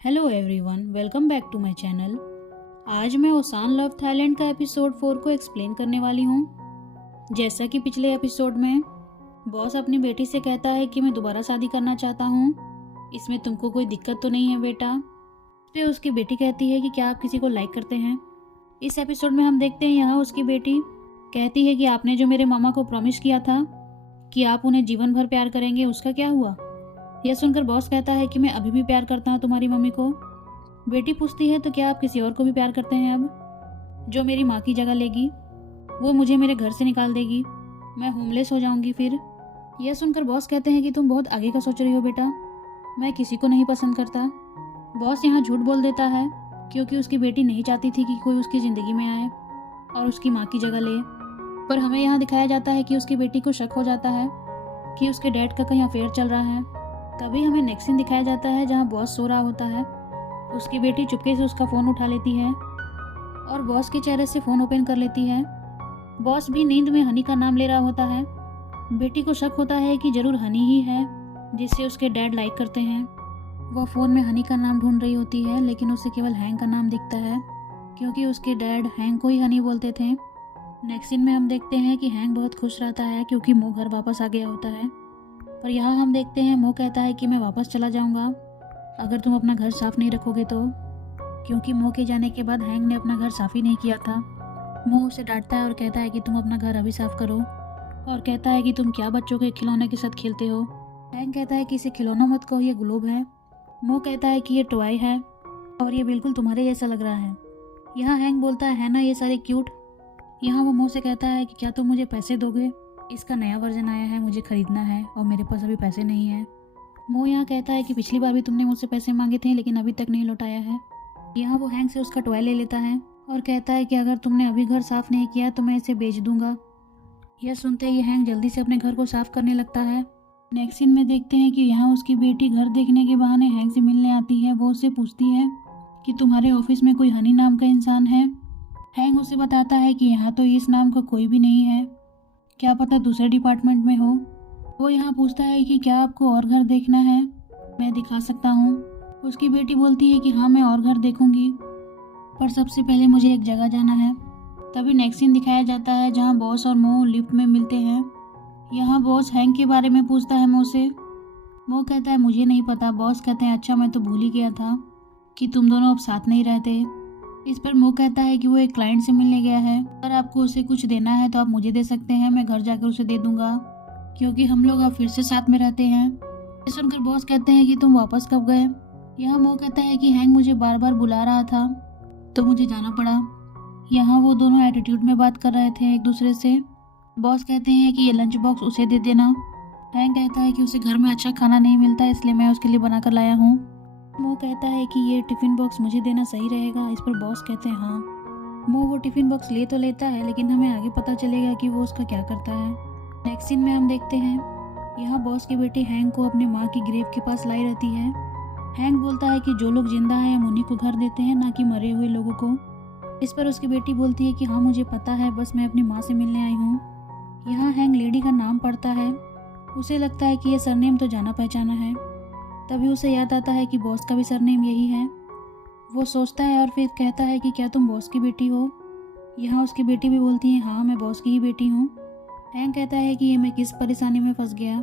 Hello everyone, welcome back to my channel. आज मैं Ossan love Thailand का एपिसोड 4 को एक्सप्लेन करने वाली हूँ। जैसा कि पिछले एपिसोड में बॉस अपनी बेटी से कहता है कि मैं दोबारा शादी करना चाहता हूँ, इसमें तुमको कोई दिक्कत तो नहीं है बेटा। इस पे उसकी बेटी कहती है कि क्या आप किसी को लाइक करते हैं। इस एपिसोड में हम देखते हैं यहाँ उसकी बेटी कहती है कि आपने जो मेरे मामा को प्रॉमिस किया था कि आप उन्हें जीवन भर प्यार करेंगे, उसका क्या हुआ। यह सुनकर बॉस कहता है कि मैं अभी भी प्यार करता हूँ तुम्हारी मम्मी को। बेटी पूछती है तो क्या आप किसी और को भी प्यार करते हैं अब, जो मेरी माँ की जगह लेगी, वो मुझे मेरे घर से निकाल देगी, मैं होमलेस हो जाऊंगी फिर। यह सुनकर बॉस कहते हैं कि तुम बहुत आगे का सोच रही हो बेटा, मैं किसी को नहीं पसंद करता। बॉस यहाँ झूठ बोल देता है क्योंकि उसकी बेटी नहीं चाहती थी कि कोई उसकी ज़िंदगी में आए और उसकी माँ की जगह ले। पर हमें यहाँ दिखाया जाता है कि उसकी बेटी को शक हो जाता है कि उसके डैड का कहीं अफेयर चल रहा है। तभी हमें नेक्स्ट सीन दिखाया जाता है जहाँ बॉस सो रहा होता है। उसकी बेटी चुपके से उसका फ़ोन उठा लेती है और बॉस के चेहरे से फ़ोन ओपन कर लेती है। बॉस भी नींद में हनी का नाम ले रहा होता है। बेटी को शक होता है कि ज़रूर हनी ही है जिससे उसके डैड लाइक करते हैं। वो फ़ोन में हनी का नाम ढूंढ रही होती है लेकिन उसे केवल हैंग का नाम दिखता है क्योंकि उसके डैड हैंग को ही हनी बोलते थे। नेक्स्ट सीन में हम देखते हैं कि हैंग बहुत खुश रहता है क्योंकि मो घर वापस आ गया होता है। पर यहाँ हम देखते हैं मो कहता है कि मैं वापस चला जाऊँगा अगर तुम अपना घर साफ़ नहीं रखोगे तो, क्योंकि मो के जाने के बाद हैंग ने अपना घर साफ़ ही नहीं किया था। मो उसे डांटता है और कहता है कि तुम अपना घर अभी साफ़ करो, और कहता है कि तुम क्या बच्चों के खिलौने के साथ खेलते हो। हैंग कहता है कि इसे खिलौना मत कहो, ये ग्लोब है। मो कहता है कि ये टॉय है और ये बिल्कुल तुम्हारे जैसा लग रहा है। यहाँ हैंग बोलता है ना ये सारे क्यूट। यहाँ वो मो से कहता है कि क्या तुम मुझे पैसे दोगे, इसका नया वर्जन आया है, मुझे खरीदना है और मेरे पास अभी पैसे नहीं हैं। मो यहाँ कहता है कि पिछली बार भी तुमने मुझसे पैसे मांगे थे लेकिन अभी तक नहीं लौटाया है। यहाँ वो हैंग से उसका टॉय ले लेता है और कहता है कि अगर तुमने अभी घर साफ नहीं किया तो मैं इसे बेच दूंगा। यह सुनते ही हैंग जल्दी से अपने घर को साफ करने लगता है। नेक्स्ट सीन में देखते हैं कि यहाँ उसकी बेटी घर देखने के बहाने हैंग से मिलने आती है। वो उससे पूछती है कि तुम्हारे ऑफिस में कोई हनी नाम का इंसान है। हैंग उसे बताता है कि यहाँ तो इस नाम का कोई भी नहीं है, क्या पता दूसरे डिपार्टमेंट में हो। वो यहाँ पूछता है कि क्या आपको और घर देखना है, मैं दिखा सकता हूँ। उसकी बेटी बोलती है कि हाँ मैं और घर देखूंगी, पर सबसे पहले मुझे एक जगह जाना है। तभी नेक्स्ट सीन दिखाया जाता है जहाँ बॉस और मो लिफ्ट में मिलते हैं। यहाँ बॉस हैंग के बारे में पूछता है मो से। मो कहता है मुझे नहीं पता। बॉस कहते हैं अच्छा मैं तो भूल ही गया था कि तुम दोनों अब साथ नहीं रहते। इस पर मो कहता है कि वो एक क्लाइंट से मिलने गया है, अगर आपको उसे कुछ देना है तो आप मुझे दे सकते हैं, मैं घर जाकर उसे दे दूंगा क्योंकि हम लोग अब फिर से साथ में रहते हैं। ये सुनकर बॉस कहते हैं कि तुम वापस कब गए। यहाँ मो कहता है कि हैंग मुझे बार बार बुला रहा था तो मुझे जाना पड़ा। यहाँ वो दोनों एटीट्यूड में बात कर रहे थे एक दूसरे से। बॉस कहते हैं कि ये लंच बॉक्स उसे दे देना। हैंग कहता है कि उसे घर में अच्छा खाना नहीं मिलता इसलिए मैं उसके लिए बना कर लाया हूँ। मो कहता है कि ये टिफ़िन बॉक्स मुझे देना सही रहेगा। इस पर बॉस कहते हैं हाँ। मो वो टिफ़िन बॉक्स ले तो लेता है लेकिन हमें आगे पता चलेगा कि वो उसका क्या करता है। नेक्स्ट सीन में हम देखते हैं यहाँ बॉस की बेटी हैंग को अपनी माँ की ग्रेव के पास लाई रहती है। हैंग बोलता है कि जो लोग जिंदा हैं हम उन्हीं को घर देते हैं, ना कि मरे हुए लोगों को। इस पर उसकी बेटी बोलती है कि हाँ मुझे पता है, बस मैं अपनी माँ से मिलने आई हूँ। यहाँ हैंग लेडी का नाम पढ़ता है। उसे लगता है कि यह सरनेम तो जाना पहचाना है। तभी उसे याद आता है कि बॉस का भी सरनेम यही है। वो सोचता है और फिर कहता है कि क्या तुम बॉस की बेटी हो। यहाँ उसकी बेटी भी बोलती है हाँ मैं बॉस की ही बेटी हूँ। हैंग कहता है कि ये मैं किस परेशानी में फंस गया।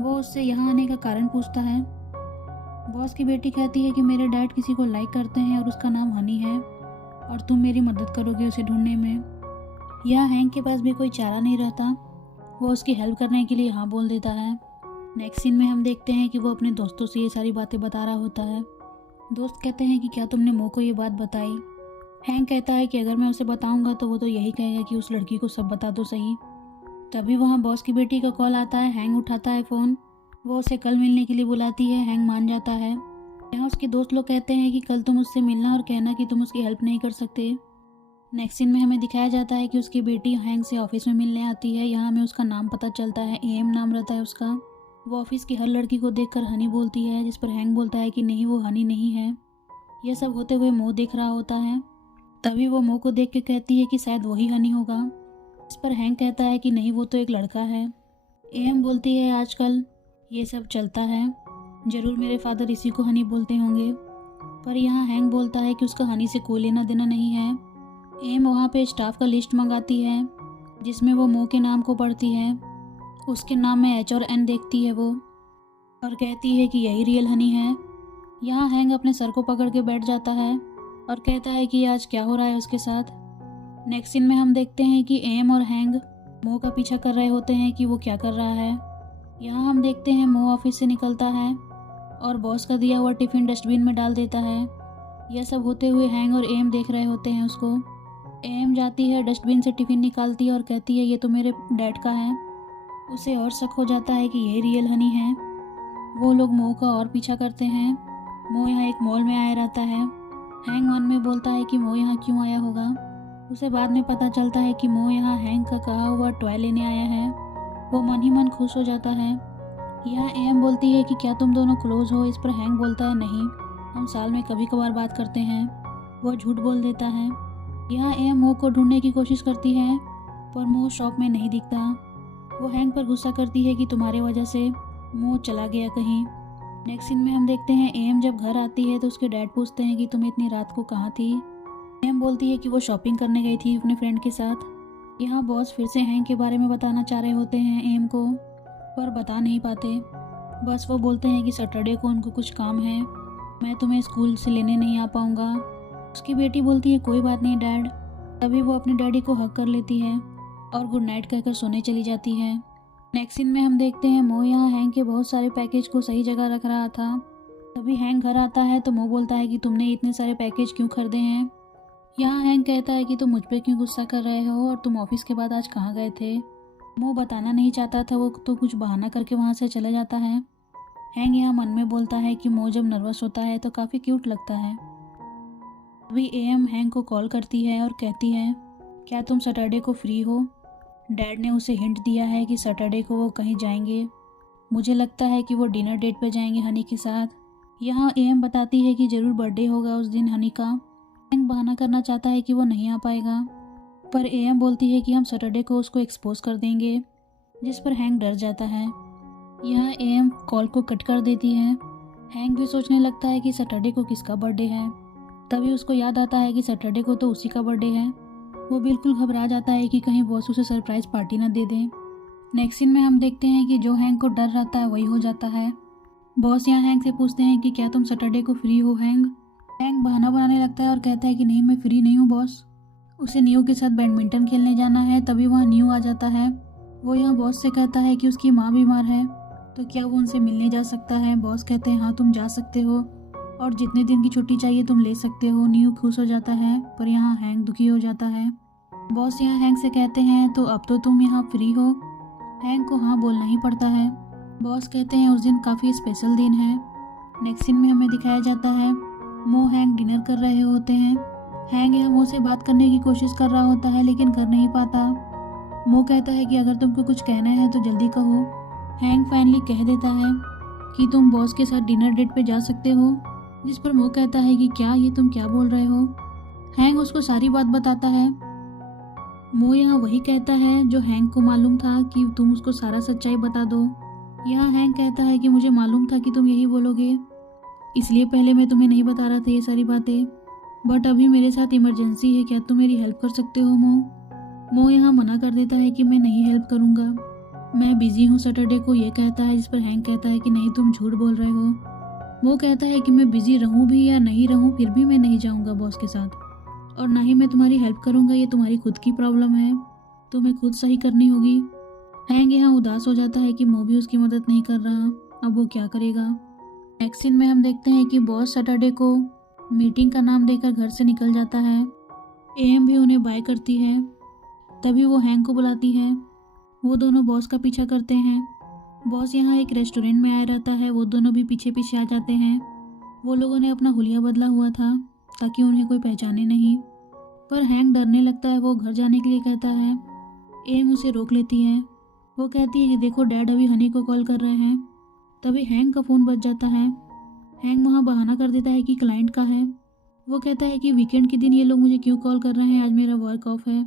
वो उससे यहाँ आने का कारण पूछता है। बॉस की बेटी कहती है कि मेरे डैड किसी को लाइक करते हैं और उसका नाम हनी है और तुम मेरी मदद करोगे उसे ढूंढने में। यहाँ हैंग के पास भी कोई चारा नहीं रहता, वो उसकी हेल्प करने के लिए हाँ बोल देता है। नेक्स्ट सीन में हम देखते हैं कि वो अपने दोस्तों से ये सारी बातें बता रहा होता है। दोस्त कहते हैं कि क्या तुमने मो को ये बात बताई। हैंग कहता है कि अगर मैं उसे बताऊंगा तो वो तो यही कहेगा कि उस लड़की को सब बता दो सही। तभी वहाँ बॉस की बेटी का कॉल आता है। हैंग उठाता है फ़ोन। वो उसे कल मिलने के लिए बुलाती है। हैंग मान जाता है। यहाँ उसके दोस्त लोग कहते हैं कि कल तुम उससे मिलना और कहना कि तुम उसकी हेल्प नहीं कर सकते। नेक्स्ट सीन में हमें दिखाया जाता है कि उसकी बेटी हैंग से ऑफिस में मिलने आती है। यहाँ हमें उसका नाम पता चलता है, एम नाम रहता है उसका। वो ऑफिस की हर लड़की को देखकर हनी बोलती है, जिस पर हैंग बोलता है कि नहीं वो हनी नहीं है। यह सब होते हुए मो देख रहा होता है। तभी वो मो को देख के कहती है कि शायद वही हनी होगा। इस पर हैंग कहता है कि नहीं वो तो एक लड़का है। एम बोलती है आजकल ये सब चलता है, जरूर मेरे फादर इसी को हनी बोलते होंगे। पर यहाँ हैंक बोलता है कि उसका हनी से कोई लेना देना नहीं है। एम वहाँ पे स्टाफ का लिस्ट मंगाती है जिसमें वो मो के नाम को पढ़ती है। उसके नाम में एच और एन देखती है वो, और कहती है कि यही रियल हनी है। यहाँ हैंक अपने सर को पकड़ के बैठ जाता है और कहता है कि आज क्या हो रहा है उसके साथ। नेक्स्ट सीन में हम देखते हैं कि एम और हैंक मो का पीछा कर रहे होते हैं कि वो क्या कर रहा है। यहाँ हम देखते हैं मो ऑफिस से निकलता है और बॉस का दिया हुआ टिफ़िन डस्टबिन में डाल देता है। यह सब होते हुए हैंक और एम देख रहे होते हैं उसको। एम जाती है, डस्टबिन से टिफ़िन निकालती है और कहती है ये तो मेरे डैड का है। उसे और शक हो जाता है कि यही रियल हनी है। वो लोग मो का और पीछा करते हैं। मो यहाँ एक मॉल में आया रहता है। हैंक मन में बोलता है कि मो यहाँ क्यों आया होगा। उसे बाद में पता चलता है कि मो यहाँ हैंक का कहा हुआ टॉय लेने आया है। वो मन ही मन खुश हो जाता है। यहाँ एम बोलती है कि क्या तुम दोनों क्लोज हो। इस पर हैंक बोलता है नहीं, हम साल में कभी कभार बात करते हैं। वो झूठ बोल देता है। यहाँ एम मो को ढूंढने की कोशिश करती है पर मो शॉप में नहीं दिखता। वो हैंक पर गुस्सा करती है कि तुम्हारे वजह से मो चला गया कहीं। नेक्स्ट सीन में हम देखते हैं एम जब घर आती है तो उसके डैड पूछते हैं कि तुम इतनी रात को कहाँ थी। एम बोलती है कि वो शॉपिंग करने गई थी अपने फ्रेंड के साथ। यहाँ बॉस फिर से हैंक के बारे में बताना चाह रहे होते हैं एम को, पर बता नहीं पाते। बस वो बोलते हैं कि सैटरडे को उनको कुछ काम है, मैं तुम्हें स्कूल से लेने नहीं आ पाऊँगा। उसकी बेटी बोलती है कोई बात नहीं डैड। तभी वो अपने डैडी को हक कर लेती है और गुड नाइट कहकर सोने चली जाती है। नेक्स्ट सीन में हम देखते हैं मो यहाँ हैंक के बहुत सारे पैकेज को सही जगह रख रहा था। तभी हैंक घर आता है तो मो बोलता है कि तुमने इतने सारे पैकेज क्यों खरीदे हैं। यहाँ हैंक कहता है कि तुम मुझ पर क्यों गुस्सा कर रहे हो और तुम ऑफिस के बाद आज कहाँ गए थे। मो बताना नहीं चाहता था, वो तो कुछ बहाना करके वहाँ से चला जाता है। हैंक यहाँ मन में बोलता है कि मो जब नर्वस होता है तो काफ़ी क्यूट लगता है। अभी एम हैंक को कॉल करती है और कहती है क्या तुम सैटरडे को फ्री हो। डैड ने उसे हिंट दिया है कि सैटरडे को वो कहीं जाएंगे। मुझे लगता है कि वो डिनर डेट पर जाएंगे हनी के साथ। यहाँ एम बताती है कि ज़रूर बर्थडे होगा उस दिन हनी का। हैंक बहाना करना चाहता है कि वो नहीं आ पाएगा, पर एम बोलती है कि हम सैटरडे को उसको एक्सपोज कर देंगे, जिस पर हैंक डर जाता है। यहाँ एम कॉल को कट कर देती है। हैंक भी सोचने लगता है कि सैटरडे को किसका बर्थडे है। तभी उसको याद आता है कि सैटरडे को तो उसी का बर्थडे है। वो बिल्कुल घबरा जाता है कि कहीं बॉस उसे सरप्राइज पार्टी ना दे दें। नेक्स्ट सीन में हम देखते हैं कि जो हैंक को डर रहता है वही हो जाता है। बॉस यहाँ हैंक से पूछते हैं कि क्या तुम सैटरडे को फ्री हो हैंक। हैंक बहाना बनाने लगता है और कहता है कि नहीं मैं फ्री नहीं हूँ बॉस। उसे न्यू के साथ बैडमिंटन खेलने जाना है। तभी वहाँ न्यू आ जाता है। वो यहाँ बॉस से कहता है कि उसकी माँ बीमार है तो क्या वो उनसे मिलने जा सकता है। बॉस कहते हैं हाँ तुम जा सकते हो और जितने दिन की छुट्टी चाहिए तुम ले सकते हो। न्यू खुश हो जाता है पर यहाँ हैंक दुखी हो जाता है। बॉस यहाँ हैंक से कहते हैं तो अब तो तुम यहाँ फ्री हो। हैंक को हाँ बोलना ही पड़ता है। बॉस कहते हैं उस दिन काफ़ी स्पेशल दिन है। नेक्स्ट सीन में हमें दिखाया जाता है मो हैंक डिनर कर रहे होते हैं। हैंक यहाँ मो से बात करने की कोशिश कर रहा होता है लेकिन कर नहीं पाता। मो कहता है कि अगर तुमको कुछ कहना है तो जल्दी कहो। हैंक फाइनली कह देता है कि तुम बॉस के साथ डिनर डेट पे जा सकते हो, जिस पर मो कहता है कि क्या ये तुम क्या बोल रहे हो। हैंक उसको सारी बात बताता है। मो यहाँ वही कहता है जो हैंक को मालूम था कि तुम उसको सारा सच्चाई बता दो। यहाँ हैंक कहता है कि मुझे मालूम था कि तुम यही बोलोगे, इसलिए पहले मैं तुम्हें नहीं बता रहा था ये सारी बातें, बट अभी मेरे साथ इमरजेंसी है, क्या तुम मेरी हेल्प कर सकते हो मो यहाँ मना कर देता है कि मैं नहीं हेल्प करूँगा, मैं बिजी हूँ सैटरडे को ये कहता है। जिस पर हैंक कहता है कि नहीं तुम झूठ बोल रहे हो। मो कहता है कि मैं बिजी रहूँ भी या नहीं रहूँ फिर भी मैं नहीं जाऊँगा बॉस के साथ, और ना ही मैं तुम्हारी हेल्प करूँगा, ये तुम्हारी खुद की प्रॉब्लम है, तुम्हें खुद सही करनी होगी। हैंक यहाँ उदास हो जाता है कि मो भी उसकी मदद नहीं कर रहा, अब वो क्या करेगा। नेक्स्ट सीन में हम देखते हैं कि बॉस सैटरडे को मीटिंग का नाम देकर घर से निकल जाता है। एम भी उन्हें बाय करती है। तभी वो हैंक को बुलाती है। वो दोनों बॉस का पीछा करते हैं। बॉस यहाँ एक रेस्टोरेंट में आया रहता है। वो दोनों भी पीछे पीछे आ जाते हैं। वो लोगों ने अपना हुलिया बदला हुआ था ताकि उन्हें कोई पहचाने नहीं, पर हैंक डरने लगता है। वो घर जाने के लिए कहता है। एम उसे रोक लेती है। वो कहती है कि देखो डैड अभी हनी को कॉल कर रहे हैं। तभी हैंक का फ़ोन बज जाता है। हैंक वहाँ बहाना कर देता है कि क्लाइंट का है। वो कहता है कि वीकेंड के दिन ये लोग मुझे क्यों कॉल कर रहे हैं, आज मेरा वर्क ऑफ है।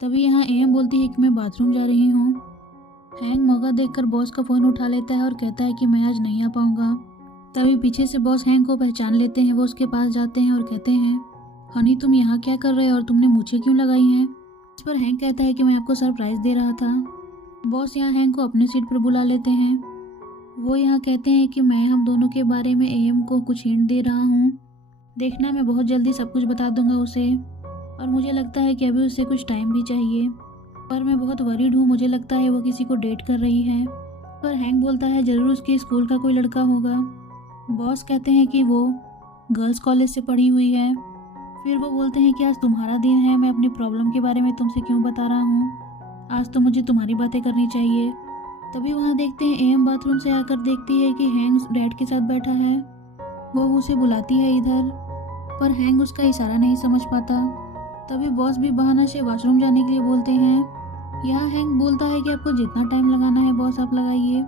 तभी यहाँ एम बोलती है कि मैं बाथरूम जा रही हूँ। हैंक मौका देखकर बॉस का फ़ोन उठा लेता है और कहता है कि मैं आज नहीं आ पाऊँगा। तभी पीछे से बॉस हैंक को पहचान लेते हैं। वो उसके पास जाते हैं और कहते हैं, हनी तुम यहाँ क्या कर रहे हो और तुमने मूछें क्यों लगाई हैं? इस पर हैंक कहता है कि मैं आपको सरप्राइज दे रहा था। बॉस यहाँ हैंक को अपने सीट पर बुला लेते हैं। वो यहाँ कहते हैं कि मैं हम दोनों के बारे में एएम को कुछ हिंट दे रहा हूँ, देखना मैं बहुत जल्दी सब कुछ बता दूंगा उसे, और मुझे लगता है कि अभी उसे कुछ टाइम भी चाहिए, पर मैं बहुत वरीड हूँ, मुझे लगता है वो किसी को डेट कर रही है। पर हैंक बोलता है ज़रूर उसके स्कूल का कोई लड़का होगा। बॉस कहते हैं कि वो गर्ल्स कॉलेज से पढ़ी हुई है। फिर वो बोलते हैं कि आज तुम्हारा दिन है, मैं अपनी प्रॉब्लम के बारे में तुमसे क्यों बता रहा हूँ, आज तो मुझे तुम्हारी बातें करनी चाहिए। तभी वहाँ देखते हैं एएम बाथरूम से आकर देखती है कि हैंक डैड के साथ बैठा है। वो उसे बुलाती है इधर, पर हैंक उसका इशारा नहीं समझ पाता। तभी बॉस भी बहाना से वॉशरूम जाने के लिए बोलते हैं। यहाँ हैंक बोलता है कि आपको जितना टाइम लगाना है बॉस आप लगाइए।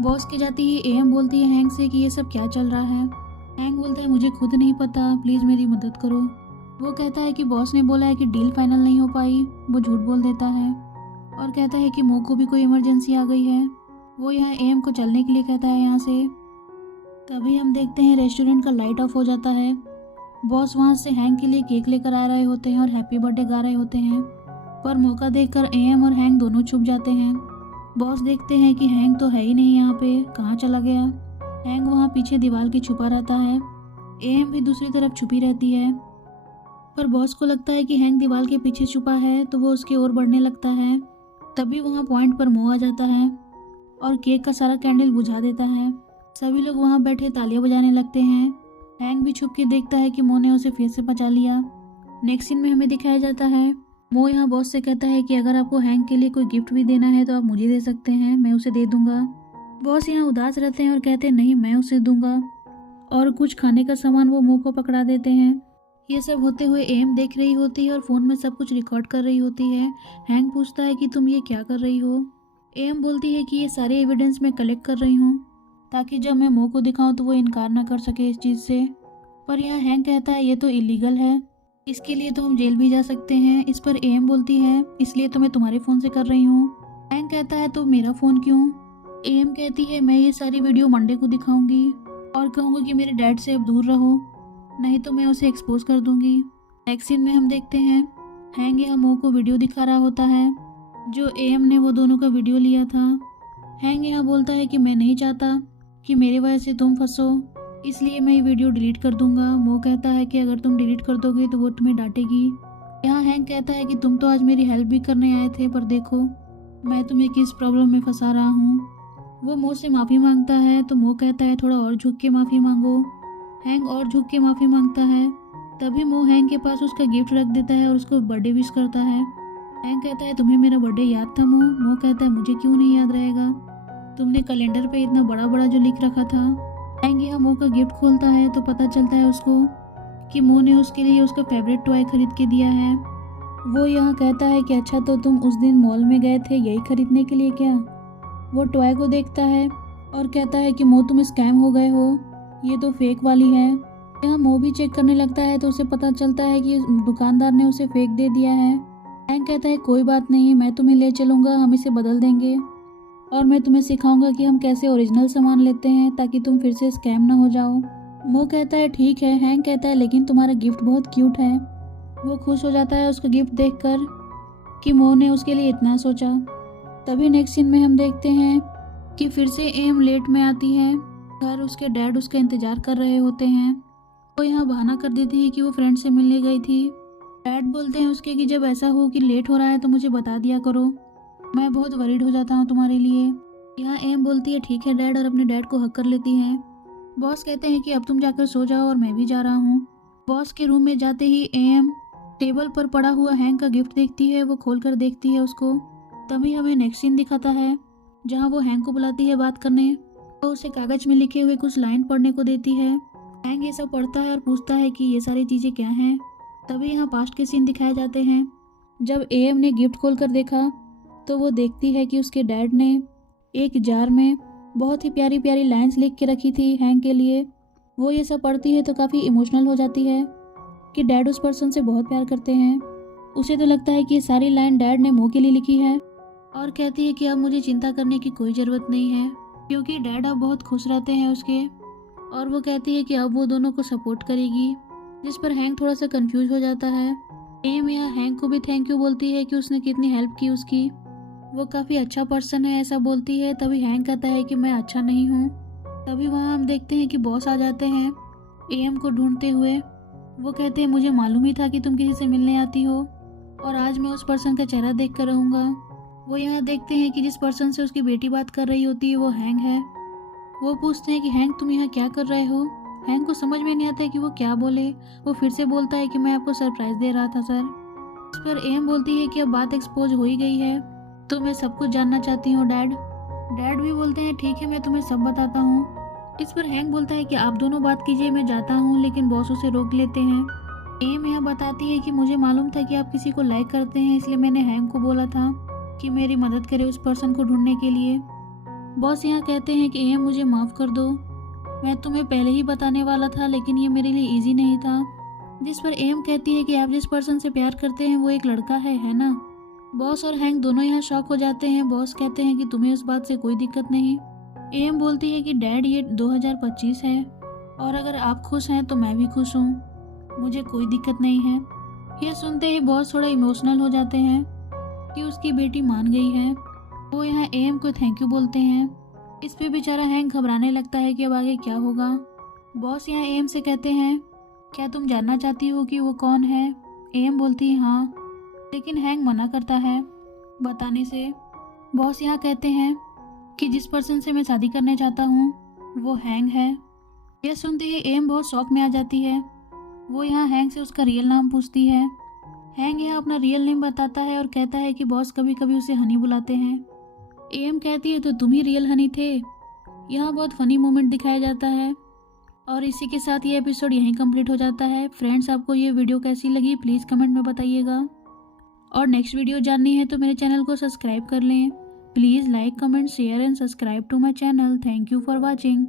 बॉस के जाती ही एएम बोलती है हैंक से कि ये सब क्या चल रहा है। हैंक बोलता है मुझे खुद नहीं पता, प्लीज़ मेरी मदद करो। वो कहता है कि बॉस ने बोला है कि डील फाइनल नहीं हो पाई। वो झूठ बोल देता है और कहता है कि मो को भी कोई इमरजेंसी आ गई है। वो यहाँ एएम को चलने के लिए कहता है यहाँ से। तभी हम देखते हैं रेस्टोरेंट का लाइट ऑफ हो जाता है। बॉस वहाँ से हैंक के लिए केक लेकर आ रहे होते हैं और हैप्पी बर्थडे गा रहे होते हैं, पर मौका देखकर एएम और हैंक दोनों छुप जाते हैं। बॉस देखते हैं कि हैंक तो है ही नहीं यहाँ पे, कहाँ चला गया। हैंक वहाँ पीछे दीवार के छुपा रहता है। एएम भी दूसरी तरफ छुपी रहती है, पर बॉस को लगता है कि हैंक दीवार के पीछे छुपा है तो वो उसकी ओर बढ़ने लगता है। तभी वहाँ पॉइंट पर मो आ जाता है और केक का सारा कैंडल बुझा देता है। सभी लोग वहाँ बैठे तालियां बजाने लगते हैं। हैंक भी छुप के देखता है कि मो ने उसे फिर से बचा लिया। नेक्स्ट सीन में हमें दिखाया जाता है, मो यहाँ बॉस से कहता है कि अगर आपको हैंक के लिए कोई गिफ्ट भी देना है तो आप मुझे दे सकते हैं, मैं उसे दे दूंगा। बॉस यहाँ उदास रहते हैं और कहते हैं नहीं मैं उसे दूंगा, और कुछ खाने का सामान वो मो को पकड़ा देते हैं। ये सब होते हुए एम देख रही होती है और फ़ोन में सब कुछ रिकॉर्ड कर रही होती है। हैंक पूछता है कि तुम ये क्या कर रही हो। एम बोलती है कि ये सारे एविडेंस मैं कलेक्ट कर रही हूँ ताकि जब मैं मो को दिखाऊं तो वो इनकार ना कर सके इस चीज़ से। पर यहाँ हैंक कहता है ये तो इलीगल है, इसके लिए तो हम जेल भी जा सकते हैं। इस पर एम बोलती है इसलिए तो मैं तुम्हारे फ़ोन से कर रही हूँ। हैंक कहता है तो मेरा फ़ोन क्यों। एम कहती है मैं ये सारी वीडियो मंडे को दिखाऊंगी और कहूँगी कि मेरे डैड से अब दूर रहो, नहीं तो मैं उसे एक्सपोज कर दूंगी। नेक्स्ट सीन में हम देखते हैं हैंक यहाँ मो को वीडियो दिखा रहा होता है जो एम ने वो दोनों का वीडियो लिया था। हैंक यहाँ बोलता है कि मैं नहीं चाहता कि मेरे वजह से तुम फंसो, इसलिए मैं ये वीडियो डिलीट कर दूंगा। मो कहता है कि अगर तुम डिलीट कर दोगे तो वो तुम्हें डांटेगी। यहाँ हैंक कहता है कि तुम तो आज मेरी हेल्प भी करने आए थे, पर देखो मैं तुम्हें किस प्रॉब्लम में फंसा रहा हूँ। वो मो से माफ़ी मांगता है तो मो कहता है थोड़ा और झुक के माफ़ी मांगो। हैंक और झुक के माफ़ी मांगता है। तभी मो हैंक के पास उसका गिफ्ट रख देता है और उसको बर्थडे विश करता है। हैंक कहता है तुम्हें मेरा बर्थडे याद था मो। मो कहता है मुझे क्यों नहीं याद रहेगा, तुमने कैलेंडर पे इतना बड़ा बड़ा जो लिख रखा था। हैंक यहाँ मो का गिफ्ट खोलता है तो पता चलता है उसको कि मो ने उसके लिए उसका फेवरेट टॉय खरीद के दिया है। वो यहाँ कहता है कि अच्छा तो तुम उस दिन मॉल में गए थे यही खरीदने के लिए क्या। वो टॉय को देखता है और कहता है कि मो तुम स्कैम हो गए हो, ये तो फेक वाली है। यहाँ मो भी चेक करने लगता है तो उसे पता चलता है कि दुकानदार ने उसे फेक दे दिया है। हैंक कहता है कोई बात नहीं, मैं तुम्हें ले चलूँगा, हम इसे बदल देंगे और मैं तुम्हें सिखाऊंगा कि हम कैसे ओरिजिनल सामान लेते हैं ताकि तुम फिर से स्कैम ना हो जाओ। मो कहता है ठीक है। हैंक कहता है लेकिन तुम्हारा गिफ्ट बहुत क्यूट है। वो खुश हो जाता है उसका गिफ्ट देखकर कि मो ने उसके लिए इतना सोचा। तभी नेक्स्ट सीन में हम देखते हैं कि फिर से एम लेट में आती है घर। उसके डैड उसका इंतजार कर रहे होते हैं। वो यहाँ बहाना कर देती है कि वो फ्रेंड से मिलने गई थी। डैड बोलते हैं उसके कि जब ऐसा हो कि लेट हो रहा है तो मुझे बता दिया करो, मैं बहुत वरीड हो जाता हूँ तुम्हारे लिए। यहाँ एम बोलती है ठीक है डैड, और अपने डैड को हक कर लेती है। बॉस कहते हैं कि अब तुम जाकर सो जाओ और मैं भी जा रहा हूँ। बॉस के रूम में जाते ही एम टेबल पर पड़ा हुआ हैंक का गिफ्ट देखती है। वो खोल कर देखती है उसको। तभी हमें नेक्स्ट सीन दिखाता है जहाँ वो हैंक को बुलाती है बात करने। वो उसे कागज में लिखे हुए कुछ लाइन पढ़ने को देती है। हैंक ये सब पढ़ता है और पूछता है कि ये सारी चीज़ें क्या हैं। तभी यहाँ पास्ट के सीन दिखाए जाते हैं। जब एम ने गिफ्ट खोल कर देखा तो वो देखती है कि उसके डैड ने एक जार में बहुत ही प्यारी प्यारी लाइंस लिख के रखी थी हैंक के लिए। वो ये सब पढ़ती है तो काफ़ी इमोशनल हो जाती है कि डैड उस पर्सन से बहुत प्यार करते हैं। उसे तो लगता है कि ये सारी लाइन डैड ने मो के लिए लिखी है और कहती है कि अब मुझे चिंता करने की कोई ज़रूरत नहीं है क्योंकि डैड अब बहुत खुश रहते हैं उसके। और वो कहती है कि अब वो दोनों को सपोर्ट करेगी, जिस पर हैंक थोड़ा सा कंफ्यूज हो जाता है। एम यहाँ हैंक को भी थैंक यू बोलती है कि उसने कितनी हेल्प की उसकी, वो काफ़ी अच्छा पर्सन है ऐसा बोलती है। तभी हैंक कहता है कि मैं अच्छा नहीं हूँ। तभी वहाँ हम देखते हैं कि बॉस आ जाते हैं एम को ढूंढते हुए। वो कहते हैं मुझे मालूम ही था कि तुम किसी से मिलने आती हो और आज मैं उस पर्सन का चेहरा देख कर रहूँगा। वो यहाँ देखते हैं कि जिस पर्सन से उसकी बेटी बात कर रही होती है वो हैंक है। वो पूछते हैं कि हैंक तुम यहाँ क्या कर रहे हो। हैंक को समझ में नहीं आता है कि वो क्या बोले। वो फिर से बोलता है कि मैं आपको सरप्राइज दे रहा था सर। इस पर एम बोलती है कि अब बात एक्सपोज हो ही गई है तो मैं सब कुछ जानना चाहती हूँ डैड। डैड भी बोलते हैं ठीक है मैं तुम्हें सब बताता हूँ। इस पर हैंक बोलता है कि आप दोनों बात कीजिए मैं जाता हूँ, लेकिन बॉस उसे रोक लेते हैं। एम यहाँ बताती है कि मुझे मालूम था कि आप किसी को लाइक करते हैं, इसलिए मैंने हैंक को बोला था कि मेरी मदद करे उस पर्सन को ढूंढने के लिए। बॉस यहाँ कहते हैं कि एम मुझे माफ़ कर दो, मैं तुम्हें पहले ही बताने वाला था लेकिन ये मेरे लिए ईजी नहीं था। जिस पर एम कहती है कि आप जिस पर्सन से प्यार करते हैं वो एक लड़का है ना। बॉस और हैंक दोनों यहाँ शॉक हो जाते हैं। बॉस कहते हैं कि तुम्हें उस बात से कोई दिक्कत नहीं। एम बोलती है कि डैड ये 2025 है और अगर आप खुश हैं तो मैं भी खुश हूँ, मुझे कोई दिक्कत नहीं है। यह सुनते ही बॉस थोड़ा इमोशनल हो जाते हैं कि उसकी बेटी मान गई है। वो यहाँ एम को थैंक यू बोलते हैं। इस पे बेचारा हैंक घबराने लगता है कि अब आगे क्या होगा। बॉस यहाँ एम से कहते हैं क्या तुम जानना चाहती हो कि वो कौन है। एम बोलती है हाँ, लेकिन हैंक मना करता है बताने से। बॉस यहाँ कहते हैं कि जिस पर्सन से मैं शादी करना चाहता हूँ वो हैंक है। यह सुनते ही एम बहुत शौक में आ जाती है। वो यहाँ हैंक से उसका रियल नाम पूछती है। हैंक यहाँ अपना रियल नेम बताता है और कहता है कि बॉस कभी कभी उसे हनी बुलाते हैं। एम कहती है तो तुम ही रियल हनी थे। यहाँ बहुत फनी मोमेंट दिखाया जाता है और इसी के साथ ये एपिसोड यहीं कंप्लीट हो जाता है। फ्रेंड्स आपको ये वीडियो कैसी लगी प्लीज़ कमेंट में बताइएगा और नेक्स्ट वीडियो जाननी है तो मेरे चैनल को सब्सक्राइब कर लें। Please like comment share and subscribe to my channel. Thank you for watching.